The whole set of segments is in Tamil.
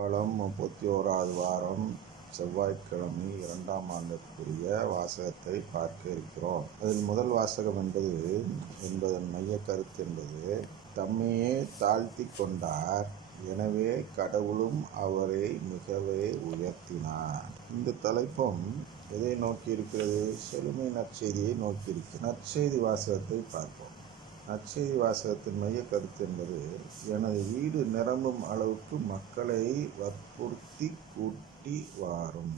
காலம் முப்பத்தி ஓராவது வாரம் செவ்வாய்க்கிழமை இரண்டாம் ஆண்டுக்குரிய வாசகத்தை பார்க்க இருக்கிறோம். அதில் முதல் வாசகம் என்பது என்பதன் மைய கருத்து என்பது தம்மையே தாழ்த்தி கொண்டார் எனவே கடவுளும் அவரை மிகவே உயர்த்தினார். இந்த தலைப்பும் எதை நோக்கி இருக்கிறது? செழுமை நற்செய்தியை நோக்கி இருக்கிறது. நற்செய்தி வாசகத்தை பார்ப்போம். நற்செய்தி வாசகத்தின் மைய கருத்து என்பது எனது வீடு நிரம்பும் அளவுக்கு மக்களை வற்புறுத்தி கூட்டி வாரும்.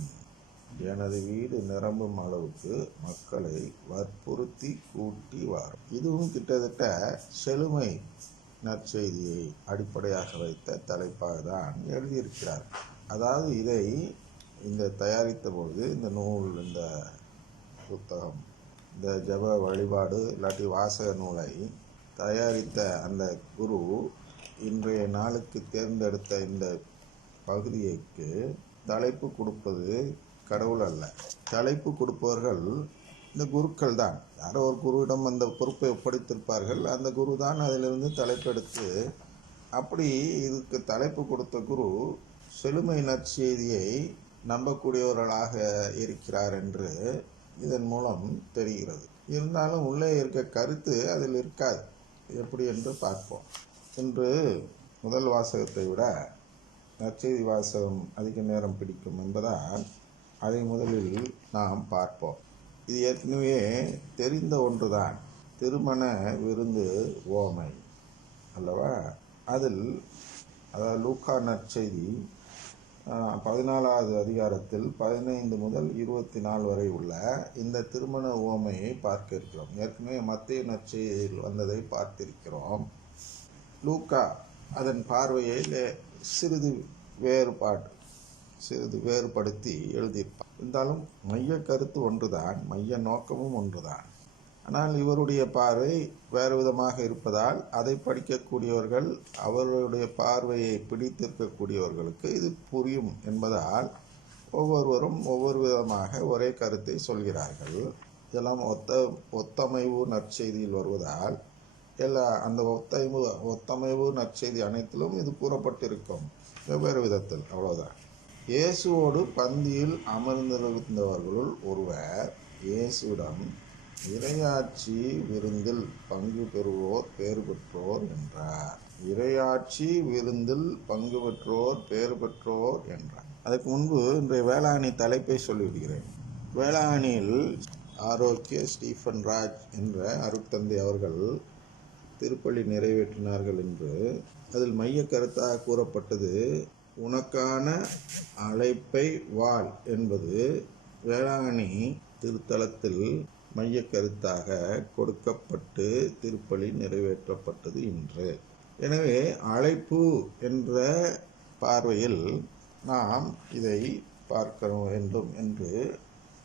எனது வீடு நிரம்பும் அளவுக்கு மக்களை வற்புறுத்தி கூட்டி வாரும். இதுவும் கிட்டத்தட்ட செழுமை நற்செய்தியை அடிப்படையாக வைத்த தலைப்பாக தான் எழுதியிருக்கிறார். அதாவது இதை இந்த தயாரித்த பொழுது இந்த நூல் இந்த புத்தகம் இந்த ஜப வழிபாடு இல்லாட்டி வாசக நூலை தயாரித்த அந்த குரு இன்றைய நாளுக்கு தேர்ந்தெடுத்த இந்த பகுதிக்கு தலைப்பு கொடுப்பது கடவுள் அல்ல. தலைப்பு கொடுப்பவர்கள் இந்த குருக்கள் தான். யாரோ ஒரு குருவிடம் அந்த பொறுப்பை ஒப்படைத்திருப்பார்கள். அந்த குரு தான் அதிலிருந்து தலைப்பெடுத்து அப்படி இதுக்கு தலைப்பு கொடுத்த குரு செழுமை நற்செய்தியை நம்பக்கூடியவர்களாக இருக்கிறார் என்று இதன் மூலம் தெரிகிறது. இருந்தாலும் உள்ளே இருக்க கருத்து அதில் இருக்காது. எப்படி என்று பார்ப்போம். இன்று முதல் வாசகத்தை விட நற்செய்தி வாசகம் அதிக நேரம் பிடிக்கும் என்பதால் அதை முதலில் நாம் பார்ப்போம். இது ஏற்கனவே தெரிந்த ஒன்றுதான். திருமண விருந்து ஓமை அல்லவா? அதில் அதாவது லூக்கா நற்செய்தி பதினாலாவது அதிகாரத்தில் பதினைந்து முதல் இருபத்தி நாலு வரை உள்ள இந்த திருமண உவமையை பார்க்க இருக்கிறோம் ஏற்கனவே மத்திய நற்செய்தியில் வந்ததை பார்த்திருக்கிறோம். லூக்கா அதன் பார்வையை லே- சிறிது வேறுபாடு சிறிது வேறுபடுத்தி எழுதியிருப்பார். இருந்தாலும் மைய கருத்து ஒன்றுதான் மைய நோக்கமும் ஒன்றுதான். ஆனால் இவருடைய பார்வை வேறு விதமாக இருப்பதால் அதை படிக்கக்கூடியவர்கள் அவர்களுடைய பார்வையை பிடித்திருக்கக்கூடியவர்களுக்கு இது புரியும் என்பதால் ஒவ்வொருவரும் ஒவ்வொரு விதமாக ஒரே கருத்தை சொல்கிறார்கள். இதெல்லாம் ஒத்த ஒத்தமைவு நற்செய்தியில் வருவதால் எல்லா அந்த ஒத்தமைவு ஒத்தமைவு நற்செய்தி அனைத்திலும் இது கூறப்பட்டிருக்கும். வெவ்வேறு விதத்தில் அவ்வளோதான் இயேசுவோடு பந்தியில் அமர்ந்திருந்தவர்களுள் ஒருவர் இயேசுவிடம் இறையாட்சி விருந்தில் பங்கு பெறுவோர் பேறு பெற்றோர் என்றார். இறையாட்சி விருந்தில் பங்கு பெற்றோர் பேறு பெற்றோர் என்றார். அதற்கு முன்பு இன்றைய வேளாங்கண்ணி தலைப்பை சொல்லிவிடுகிறேன். வேளாங்கண்ணியில் ஆரோக்கிய ஸ்டீஃபன் ராஜ் என்ற அருட்தந்தை அவர்கள் திருப்பள்ளி நிறைவேற்றினார்கள் என்று அதில் மைய கருத்தாக கூறப்பட்டது உனக்கான அழைப்பை வாழ் என்பது வேளாங்கண்ணி திருத்தலத்தில் மைய கருத்தாக கொடுக்கப்பட்டு திருப்பலி நிறைவேற்றப்பட்டது இன்று. எனவே அழைப்பு என்ற பார்வையில் நாம் இதை பார்க்க வேண்டும் என்று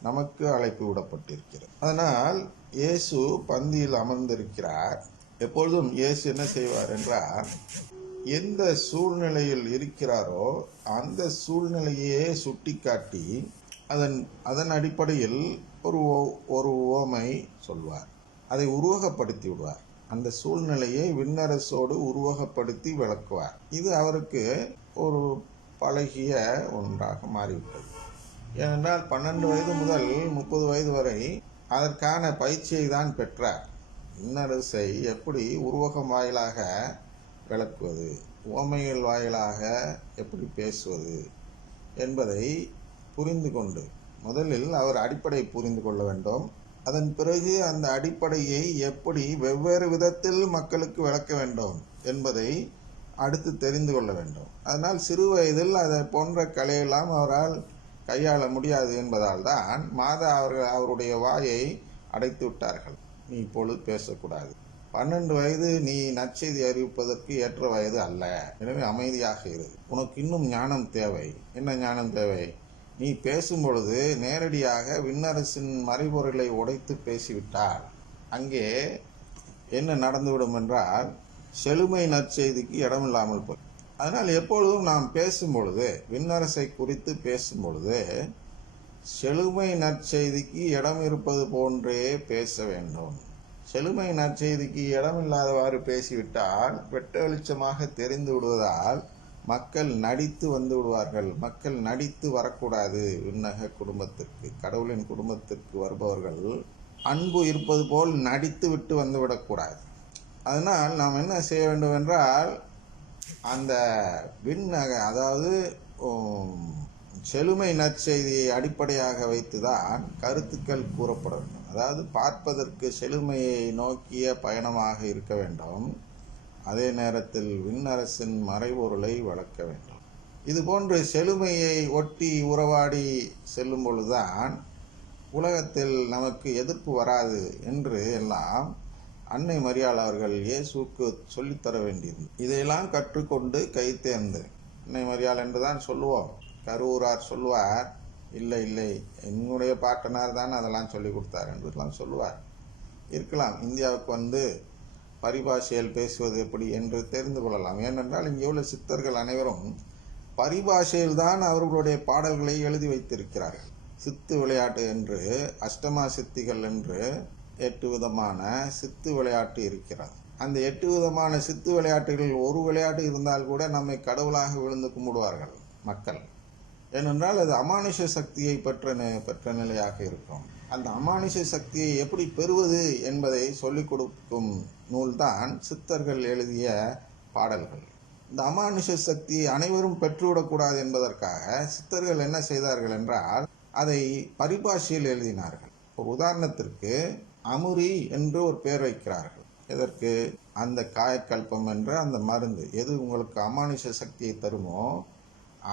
நமக்கு அழைப்பு விடப்பட்டிருக்கிறது. அதனால் இயேசு பந்தியில் அமர்ந்திருக்கிறார். எப்பொழுதும் இயேசு என்ன செய்வார் என்றால் எந்த சூழ்நிலையில் இருக்கிறாரோ அந்த சூழ்நிலையே சுட்டிக்காட்டி அதன் அதன் அடிப்படையில் ஒரு ஓ- ஒரு ஓமை சொல்வார். அதை உருவகப்படுத்தி விடுவார். அந்த சூழ்நிலையை விண்ணரசோடு உருவகப்படுத்தி விளக்குவார். இது அவருக்கு ஒரு பழகிய ஒன்றாக மாறிவிட்டது. ஏனென்றால் பன்னெண்டு வயது முதல் முப்பது வயது வரை அதற்கான பயிற்சியை தான் பெற்றார். விண்ணரசை எப்படி உருவகம் வாயிலாக விளக்குவது உவமைகள் வாயிலாக எப்படி பேசுவது என்பதை புரிந்து கொண்டு. முதலில் அவர் அடிப்படை புரிந்து கொள்ள வேண்டும். அதன் பிறகு அந்த அடிப்படையை எப்படி வெவ்வேறு விதத்தில் மக்களுக்கு விளக்க வேண்டும் என்பதை அடுத்து தெரிந்து கொள்ள வேண்டும். அதனால் சிறு வயதில் அதை போன்ற கலையெல்லாம் அவரால் கையாள முடியாது என்பதால் தான் மாதா அவர்கள் அவருடைய வாயை அடைத்து விட்டார்கள். நீ இப்பொழுது பேசக்கூடாது. பன்னெண்டு வயது நீ நற்செய்தி அறிவிப்பதற்கு ஏற்ற வயது அல்ல. எனவே அமைதியாக இரு. உனக்கு இன்னும் ஞானம் தேவை. என்ன ஞானம் தேவை? நீ பேசும் பொழுது நேரடியாக விண்ணரசின் மறைபொருளை உடைத்து பேசிவிட்டால் அங்கே என்ன நடந்துவிடும் என்றால் செழுமை நற்செய்திக்கு இடமில்லாமல் போய். அதனால் எப்பொழுதும் நாம் பேசும் பொழுது விண்ணரசை குறித்து பேசும் பொழுது செழுமை நற்செய்திக்கு இடம் இருப்பது போன்றே பேச வேண்டும். செழுமை நற்செய்திக்கு இடமில்லாதவாறு பேசிவிட்டால் வெட்ட வெளிச்சமாக தெரிந்து விடுவதால் மக்கள் நடித்து வந்து விடுவார்கள். மக்கள் நடித்து வரக்கூடாது விண்ணக குடும்பத்திற்கு கடவுளின் குடும்பத்திற்கு வருபவர்கள் அன்பு இருப்பது போல் நடித்து விட்டு வந்து விடக்கூடாது. அதனால் நாம் என்ன செய்ய வேண்டும் என்றால் அந்த விண்ணக அதாவது செழுமை நற்செய்தியை அடிப்படையாக வைத்துதான் கருத்துக்கள் கூறப்பட வேண்டும். அதாவது பார்ப்பதற்கு செழுமையை நோக்கிய பயணமாக இருக்க வேண்டும். அதே நேரத்தில் விண்ணரசின் மறைபொருளை வளர்க்க வேண்டும். இது போன்று செழுமையை ஒட்டி உறவாடி செல்லும் பொழுதுதான் உலகத்தில் நமக்கு எதிர்ப்பு வராது என்று எல்லாம் அன்னை மரியாள் அவர்கள் இயேசுக்கு சொல்லித்தர வேண்டியது இதையெல்லாம் கற்றுக்கொண்டு கை தேர்ந்து அன்னை மரியாள் என்றுதான் சொல்லுவோம். கருவூரார் சொல்லுவார் இல்லை இல்லை என்னுடைய பாட்டனார் தான் அதெல்லாம் சொல்லி கொடுத்தார் என்றெல்லாம் சொல்லுவார். இருக்கலாம் இந்தியாவுக்கு வந்து பரிபாஷையில் பேசுவது எப்படி என்று தெரிந்து கொள்ளலாம். ஏனென்றால் இங்கே உள்ள சித்தர்கள் அனைவரும் பரிபாஷையில் தான் அவர்களுடைய பாடல்களை எழுதி வைத்திருக்கிறார்கள். சித்து விளையாட்டு என்று அஷ்டமா சித்திகள் என்று எட்டு விதமான சித்து விளையாட்டு இருக்கிறது. அந்த எட்டு விதமான சித்து விளையாட்டுகளில் ஒரு விளையாட்டு இருந்தால் கூட நம்மை கடவுளாக விழுந்து கும்பிடுவார்கள் மக்கள். ஏனென்றால் அது அமானுஷ சக்தியை பெற்ற பெற்ற நிலையாக இருக்கும். அந்த அமானுஷ சக்தியை எப்படி பெறுவது என்பதை சொல்லிக் கொடுக்கும் நூல்தான் சித்தர்கள் எழுதிய பாடல்கள். இந்த அமானுஷ சக்தியை அனைவரும் பெற்றுவிடக்கூடாது என்பதற்காக சித்தர்கள் என்ன செய்தார்கள் என்றால் அதை பரிபாஷையில் எழுதினார்கள். ஒரு உதாரணத்திற்கு அமுரி என்று ஒரு பெயர் வைக்கிறார்கள். இதற்கு அந்த காயக்கல்பம் என்ற அந்த மருந்து. எது உங்களுக்கு அமானுஷ சக்தியை தருமோ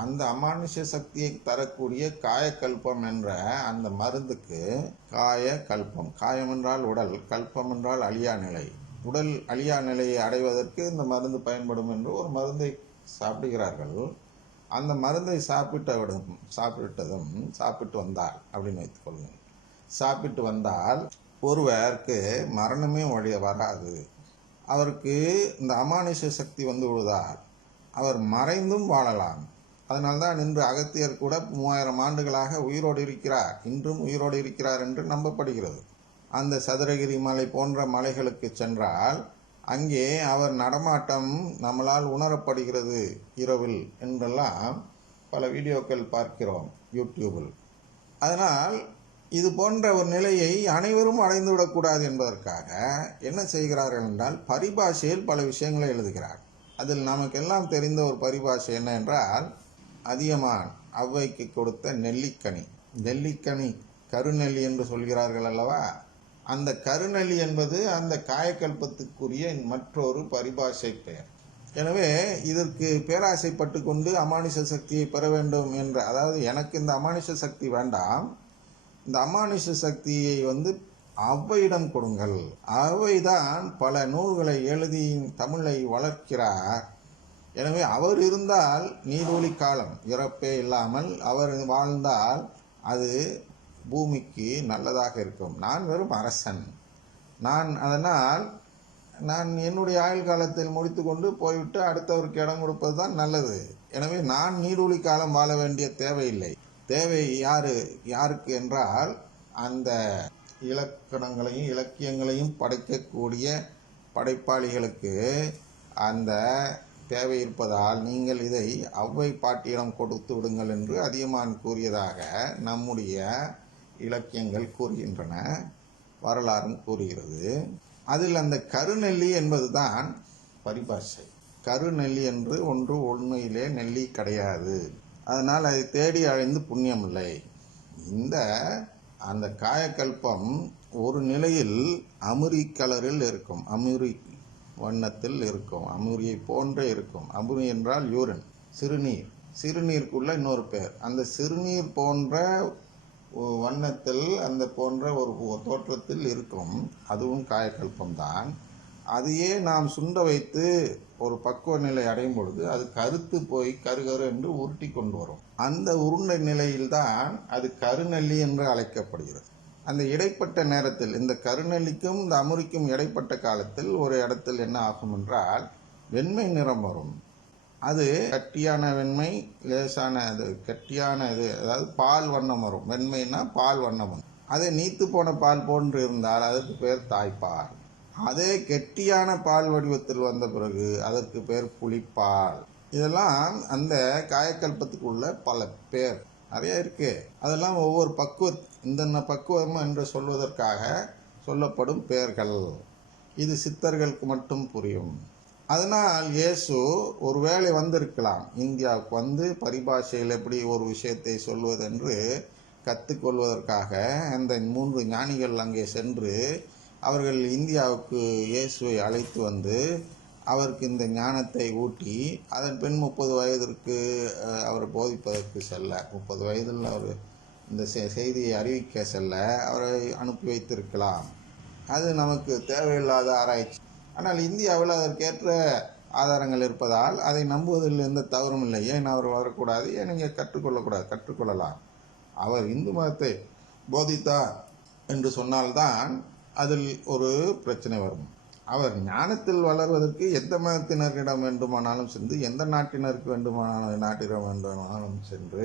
அந்த அமானுஷ சக்தியை தரக்கூடிய காயக்கல்பம் என்ற அந்த மருந்துக்கு காய கல்பம் காயம் என்றால் உடல் கல்பம் என்றால் அழியா நிலை. உடல் அழியா நிலையை அடைவதற்கு இந்த மருந்து பயன்படும் என்று ஒரு மருந்தை சாப்பிடுகிறார்கள். அந்த மருந்தை சாப்பிட்டவிடும் சாப்பிட்டதும் சாப்பிட்டு வந்தால் அப்படின்னு வைத்துக்கொள்ளுங்கள் சாப்பிட்டு வந்தால் ஒருவருக்கு மரணமே வழிய வராது. அவருக்கு இந்த அமானுஷ சக்தி வந்து விழுதால் அவர் மறைந்தும் வாழலாம். அதனால்தான் இன்று அகத்தியர் கூட மூவாயிரம் ஆண்டுகளாக உயிரோடு இருக்கிறார். இன்றும் உயிரோடு இருக்கிறார் என்று நம்பப்படுகிறது. அந்த சதுரகிரி மலை போன்ற மலைகளுக்கு சென்றால் அங்கே அவர் நடமாட்டம் நம்மளால் உணரப்படுகிறது இரவில் என்றெல்லாம் பல வீடியோக்கள் பார்க்கிறோம் யூடியூபில். அதனால் இது போன்ற ஒரு நிலையை அனைவரும் அடைந்து விடக்கூடாது என்பதற்காக என்ன செய்கிறார்கள் என்றால் பரிபாஷையில் பல விஷயங்களை எழுதுகிறார். அதில் நமக்கெல்லாம் தெரிந்த ஒரு பரிபாஷை என்ன என்றால் அதியமான் ஔவைக்கு கொடுத்த நெல்லிக்கனி. நெல்லிக்கனி கருநெல்லி என்று சொல்கிறார்கள் அல்லவா? அந்த கருநெல்லி என்பது அந்த காயக்கல்பத்துக்குரிய மற்றொரு பரிபாஷை பெயர். எனவே இதற்கு பேராசைப்பட்டு கொண்டு அமானுஷ சக்தியை பெற வேண்டும் என்ற அதாவது எனக்கு இந்த அமானுஷ சக்தி வேண்டாம். இந்த அமானுஷ சக்தியை வந்து ஔவையிடம் கொடுங்கள். ஔவைதான் பல நூல்களை எழுதி தமிழை வளர்க்கிறார். எனவே அவர் இருந்தால் நீடூழி காலம் இறப்பே இல்லாமல் அவர் வாழ்ந்தால் அது பூமிக்கு நல்லதாக இருக்கும். நான் வெறும் அரசன். நான் அதனால் நான் என்னுடைய ஆயுள் காலத்தில் முடித்துக்கொண்டு போய்விட்டு அடுத்தவருக்கு இடம் கொடுப்பது தான் நல்லது. எனவே நான் நீடூழி காலம் வாழ வேண்டிய தேவையில்லை. தேவை யாரு யாருக்கு என்றால் அந்த இலக்கணங்களையும் இலக்கியங்களையும் படைக்கக்கூடிய படைப்பாளிகளுக்கு அந்த தேவை இருப்பதால் நீங்கள் இதை அவ்வை பாட்டியிடம் கொடுத்து விடுங்கள் என்று அதியமான் கூறியதாக நம்முடைய இலக்கியங்கள் கூறுகின்றன வரலாறும் கூறுகிறது. அதில் அந்த கருநெல்லி என்பதுதான் பரிபாஷை. கருநெல்லி என்று ஒன்று உண்மையிலே நெல்லி கிடையாது. அதனால் அதை தேடி அழைந்து புண்ணியமில்லை. இந்த அந்த காயக்கல்பம் ஒரு நிலையில் அமுரி கலரில் இருக்கும். அமுரி வண்ணத்தில் இருக்கும். அமுரியை போன்றே இருக்கும். அமுரி என்றால் யூரின் சிறுநீர். சிறுநீருக்குள்ள இன்னொரு பேர் அந்த சிறுநீர் போன்ற வண்ணத்தில் அந்த போன்ற ஒரு தோற்றத்தில் இருக்கும். அதுவும் காயக்கல்பம் தான் அதையே நாம் சுண்ட வைத்து ஒரு பக்குவ நிலை அடையும் பொழுது அது கருத்து போய் கருகரு என்று உருட்டி கொண்டு வரும். அந்த உருண்டை நிலையில்தான் அது கருநெல்லி என்று அழைக்கப்படுகிறது. அந்த இடைப்பட்ட நேரத்தில் இந்த கருநெல்லிக்கும் இந்த அமுரிக்கும் இடைப்பட்ட காலத்தில் ஒரு இடத்தில் என்ன ஆகும் என்றால் வெண்மை நிறம் வரும். அது கட்டியான வெண்மை லேசான இது கட்டியான இது அதாவது பால் வண்ணம் வரும். வெண்மைனா பால் வண்ணம் வரும். அதே நீத்து போன பால் போன்று இருந்தால் அதற்கு பேர் தாய்ப்பால். அதே கெட்டியான பால் வடிவத்தில் வந்த பிறகு அதற்கு பேர் புளிப்பால். இதெல்லாம் அந்த காயக்கல்பத்துக்குள்ள பல பேர். நிறையா இருக்கு. அதெல்லாம் ஒவ்வொரு பக்குவ இந்தந்த பக்குவம் என்று சொல்வதற்காக சொல்லப்படும் பெயர்கள். இது சித்தர்களுக்கு மட்டும் புரியும். அதனால் இயேசு ஒருவேளை வந்திருக்கலாம். இந்தியாவுக்கு வந்து பரிபாஷையில் எப்படி ஒரு விஷயத்தை சொல்வதென்று கற்றுக்கொள்வதற்காக அந்த மூன்று ஞானிகள் அங்கே சென்று அவர்கள் இந்தியாவுக்கு இயேசுவை அழைத்து வந்து அவருக்கு இந்த ஞானத்தை ஊட்டி அதன் பின் முப்பது வயதிற்கு அவர் போதிப்பதற்கு செல்ல. முப்பது வயதில் அவர் இந்த செ- செய்தியை அறிவிக்க செல்ல அவரை அனுப்பி வைத்திருக்கலாம். அது நமக்கு தேவையில்லாத ஆராய்ச்சி. ஆனால் இந்தியாவில் அதற்கேற்ற ஆதாரங்கள் இருப்பதால் அதை நம்புவதில் எந்த தவறும் இல்லை. ஏன் அவர் வரக்கூடாது? ஏன் நீங்கள் கற்றுக்கொள்ளக்கூடாது? கற்றுக்கொள்ளலாம். அவர் இந்து மதத்தை போதித்தார் என்று சொன்னால்தான் அதில் ஒரு பிரச்சனை வரும். அவர் ஞானத்தில் வளர்வதற்கு எந்த மதத்தினரிடம் வேண்டுமானாலும் சென்று எந்த நாட்டினருக்கு வேண்டுமானாலும் நாட்டிடம் வேண்டுமானாலும் சென்று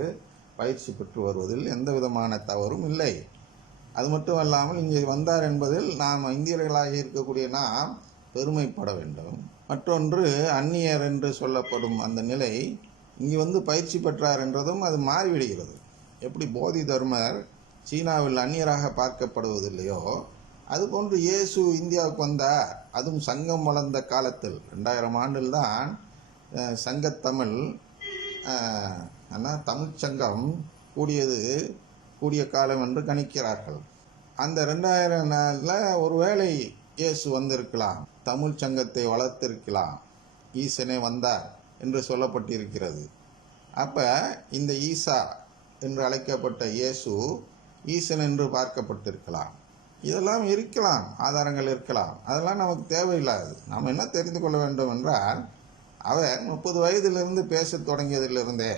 பயிற்சி பெற்று வருவதில் எந்த விதமான தவறும் இல்லை. அது மட்டும் அல்லாமல் இங்கே வந்தார் என்பதில் நாம் இந்தியர்களாக இருக்கக்கூடிய நாம் பெருமைப்பட வேண்டும். மற்றொன்று அந்நியர் என்று சொல்லப்படும் அந்த நிலை இங்கே வந்து பயிற்சி பெற்றார் என்றதும் அது மாறிவிடுகிறது. எப்படி போதி தர்மர் சீனாவில் அந்நியராக பார்க்கப்படுவதில்லையோ அதுபோன்று இயேசு இந்தியாவுக்கு வந்தார். அதுவும் சங்கம் வளர்ந்த காலத்தில். ரெண்டாயிரம் ஆண்டில் தான் சங்கத்தமிழ் ஆனால் தமிழ்ச்சங்கம் சங்கம் கூடியது கூடிய காலம் என்று கணிக்கிறார்கள். அந்த ரெண்டாயிரம் நாளில் ஒருவேளை இயேசு வந்திருக்கலாம். தமிழ் சங்கத்தை வளர்த்திருக்கலாம். ஈசனே வந்தார் என்று சொல்லப்பட்டிருக்கிறது. அப்போ இந்த ஈசா என்று அழைக்கப்பட்ட இயேசு ஈசன் என்று பார்க்கப்பட்டிருக்கலாம். இதெல்லாம் இருக்கலாம் ஆதாரங்கள் இருக்கலாம். அதெல்லாம் நமக்கு தேவையில்லாது. நாம் என்ன தெரிந்து கொள்ள வேண்டும் என்றால் அவர் முப்பது வயதிலிருந்து பேசத் தொடங்கியதிலிருந்தே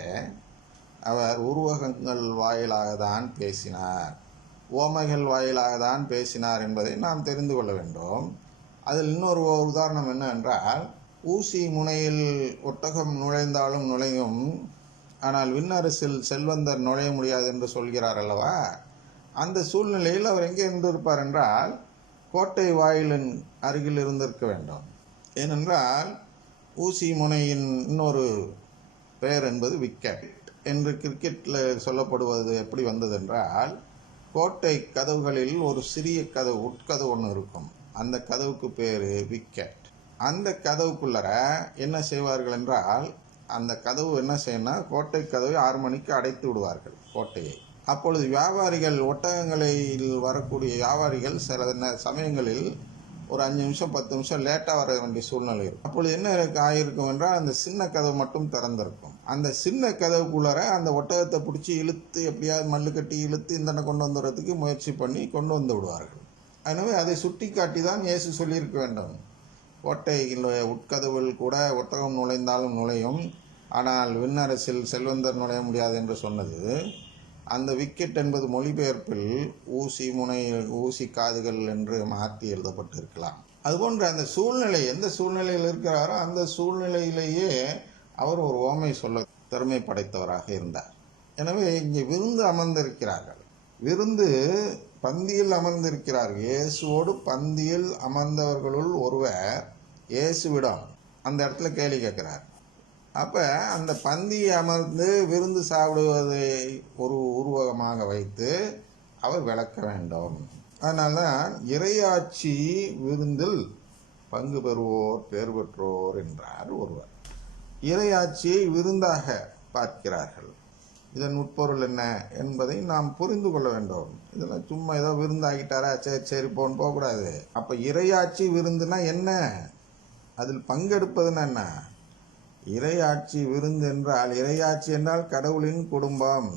அவர் உருவகங்கள் வாயிலாக தான் பேசினார். ஓமைகள் வாயிலாக தான் பேசினார் என்பதை நாம் தெரிந்து கொள்ள வேண்டும். அதில் இன்னொரு உதாரணம் என்னவென்றால் ஊசி முனையில் ஒட்டகம் நுழைந்தாலும் நுழையும் ஆனால் விண்ணரசில் செல்வந்தர் நுழைய முடியாது என்று சொல்கிறார் அல்லவா? அந்த சூழ்நிலையில் அவர் எங்கே இருந்திருப்பார் என்றால் கோட்டை வாயிலின் அருகில் இருந்திருக்க வேண்டும். ஏனென்றால் ஊசி முனையின் இன்னொரு பெயர் என்பது விக்கெட். என்று கிரிக்கெட்டில் சொல்லப்படுவது எப்படி வந்ததென்றால் கோட்டை கதவுகளில் ஒரு சிறிய கதவு உட்கதவு ஒன்று இருக்கும். அந்த கதவுக்கு பேர் விக்கெட். அந்த கதவுக்குள்ளர என்ன செய்வார்கள் என்றால் அந்த கதவு என்ன செய்யணும்னா கோட்டை கதவை ஆறு மணிக்கு அடைத்து விடுவார்கள் கோட்டையை. அப்பொழுது வியாபாரிகள் ஒட்டகங்களில் வரக்கூடிய வியாபாரிகள் சில நே- சமயங்களில் ஒரு அஞ்சு நிமிஷம் பத்து நிமிஷம் லேட்டாக வர வேண்டிய சூழ்நிலை இருக்கும். அப்பொழுது என்ன ஆகியிருக்கும் ஆயிருக்கும் என்றால் அந்த சின்ன கதவு மட்டும் திறந்திருக்கும். அந்த சின்ன கதவுக்குள்ளார அந்த ஒட்டகத்தை பிடிச்சி இழுத்து எப்படியாவது மல்லு கட்டி இழுத்து இந்தன கொண்டு வந்துடுறதுக்கு முயற்சி பண்ணி கொண்டு வந்து விடுவார்கள். எனவே அதை சுட்டி காட்டி தான் இயேசு சொல்லியிருக்க வேண்டும். கோட்டையில் உட்கதவில் கூட ஒட்டகம் நுழைந்தாலும் நுழையும். ஆனால் விண்ணரசில் செல்வந்தர் நுழைய முடியாது என்று சொன்னது. அந்த விக்கெட் என்பது மொழிபெயர்ப்பில் ஊசி முனை ஊசி காதுகள் என்று மாற்றி எழுதப்பட்டிருக்கலாம். அதுபோன்று அந்த சூழ்நிலை எந்த சூழ்நிலையில் இருக்கிறாரோ அந்த சூழ்நிலையிலேயே அவர் ஒரு ஓமை சொல்ல திறமை படைத்தவராக இருந்தார். எனவே இங்கே விருந்து அமர்ந்திருக்கிறார்கள். விருந்து பந்தியில் அமர்ந்திருக்கிறார்கள் இயேசுவோடு பந்தியில் அமர்ந்தவர்களுள் ஒருவர் இயேசுவிடம் அந்த இடத்துல கேள்வி கேட்கிறார். அப்போ அந்த பந்தியை அமர்ந்து விருந்து சாப்பிடுவதை ஒரு உருவகமாக வைத்து அவர் விளக்க வேண்டும். அதனால தான் இறையாட்சி விருந்தில் பங்கு பெறுவோர் பேர் பெற்றோர் என்றார் ஒருவர். இறையாட்சியை விருந்தாக பார்க்கிறார்கள். இதன் உட்பொருள் என்ன என்பதை நாம் புரிந்து கொள்ள வேண்டும். இதெல்லாம் சும்மா ஏதோ விருந்தாகிட்டாரா? சரி சரி போன்னு போகக்கூடாது. அப்போ இறையாட்சி விருந்துனா என்ன? அதில் பங்கெடுப்பதுன்னா என்ன? இறையாட்சி விருந்து என்றால் இறையாட்சி என்றால் கடவுளின் குடும்பம்.